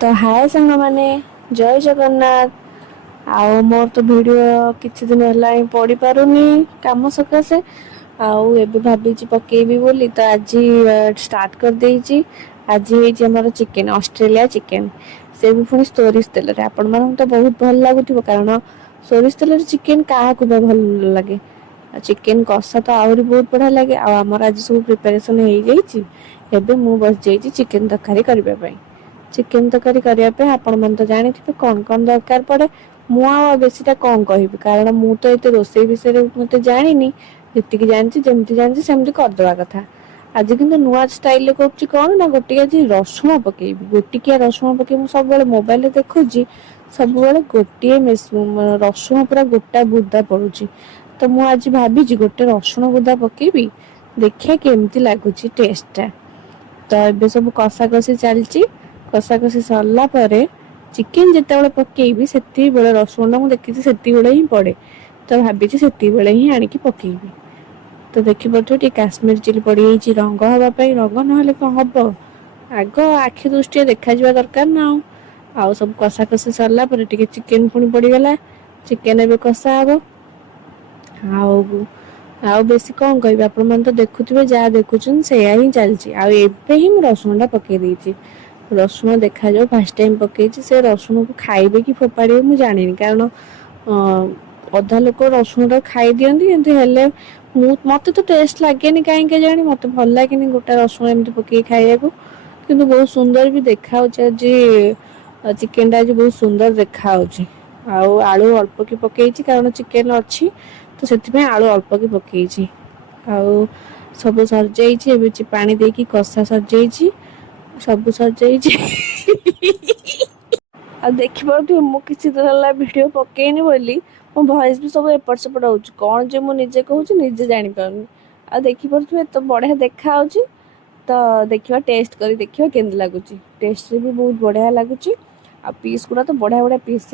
तो हाय सांग मैंने जय जगन्नाथ। आउ मोर तो वीडियो किछि दिन होला पड़ी पारुनी काम सकाशे आउ एबे भाबीची पकेबी बोली तो आज स्टार्ट कर देइची। आज हेची हमर चिकन ऑस्ट्रेलिया चिकन से भी पुणी सोरिष तेल रे आपण मन तो बहुत भल लागुथिबो कारण सोरिष तेल रे चिकन काहा को भल लागे। चिकन कषा तो आहरी बहुत बढ़िया लगे आमर आज सब प्रिपेरेसन हो जाइए। एबे मु बस जाइए चिकन तरकारी करबा पई। चिकेन तरकारी करने पे आपण मन तो जानिथिबे कौन कौन दरकार पड़े। मु आ बेसीटा कौन कहबी कारण मु तो एते रोसई विषय मते जानिनी। जेतिकी जानछि जेमति जानछि सेमति करदवा कथा। आज किंतु नुआ स्टाइल करछि कौन ना गोटिया जी रसुण पकेबी गोटिकिया रसुण पके मु सब बेले मोबाइल रे देखुछि सब बेले गोटिए रसुण पूरा गोटा बुदा पड़ुछि। तो मु आज भाबिछि गोटे रसुण बुदा पकेबी देखिया केमति लागुछि टेस्टटा। तो एबे सब कषा कषि चलछि कषा कषि सरला परे चिकेन जेतेबेले पकेबी सेति बेले रसुण मु देखिछि सेति बेले ही पड़े। तो भाबिछि सेति बेले ही आनिकी पकेबी। तो देखि पड़थो टी काश्मीर चिली पड़ी जाइछि रंग हवा पई रंग नहले कोन हबो आगो आखि दृष्टि देखा जिवा दरकार ना। आउ सब कषा कषि सरला परे टिके चिकेन पुणी पड़ी गला। चिकेन एबे कषा हबो आउ आउ बेसी कौन कहबी आपण मन तो देखुथिबे जा देखुछन सेया ही चलछि। आउ एबे ही मु रसुणटा पके देइछि। रसुण देखा जाओ फास्ट टाइम पकेछि से रसुण को खाइबे कि फोपाड़िबे मु जानिनी कारण अधा लोक रसुण टा खाई दियंती किंतु हेले मते तो टेस्ट लागेनी काहे के जानी मते भल लागेनी गोटा रसुण एमती पके खाइयाको। किंतु बहुत सुंदर भी देखा होछि आज चिकेन टा आज बहुत सुंदर देखा होछि। आउ आलू अल्प की पकेछि कारण चिकेन अछि तो सेति आलू अल्प की पकेछि। आउ सब सर जाइछि एबे पानी देकी कषा सर जाइछि सब सर जाइछि। आ देखि पारुथिबे मु किछि दिन होला वीडियो पकेइनी बोली मो वॉइस भी सब एपट सेपट होउछि कोन जे मु निजे कहूछि निजे जानि पारुनी। आ देखि पारुथिबे तो बढ़िया देखा होछि। तो देखिवा टेस्ट करी देखिवा केंद लागुछि टेस्ट भी बहुत बढ़िया लागुछि। आ पीस गुरा तो बढ़िया बढ़िया पीस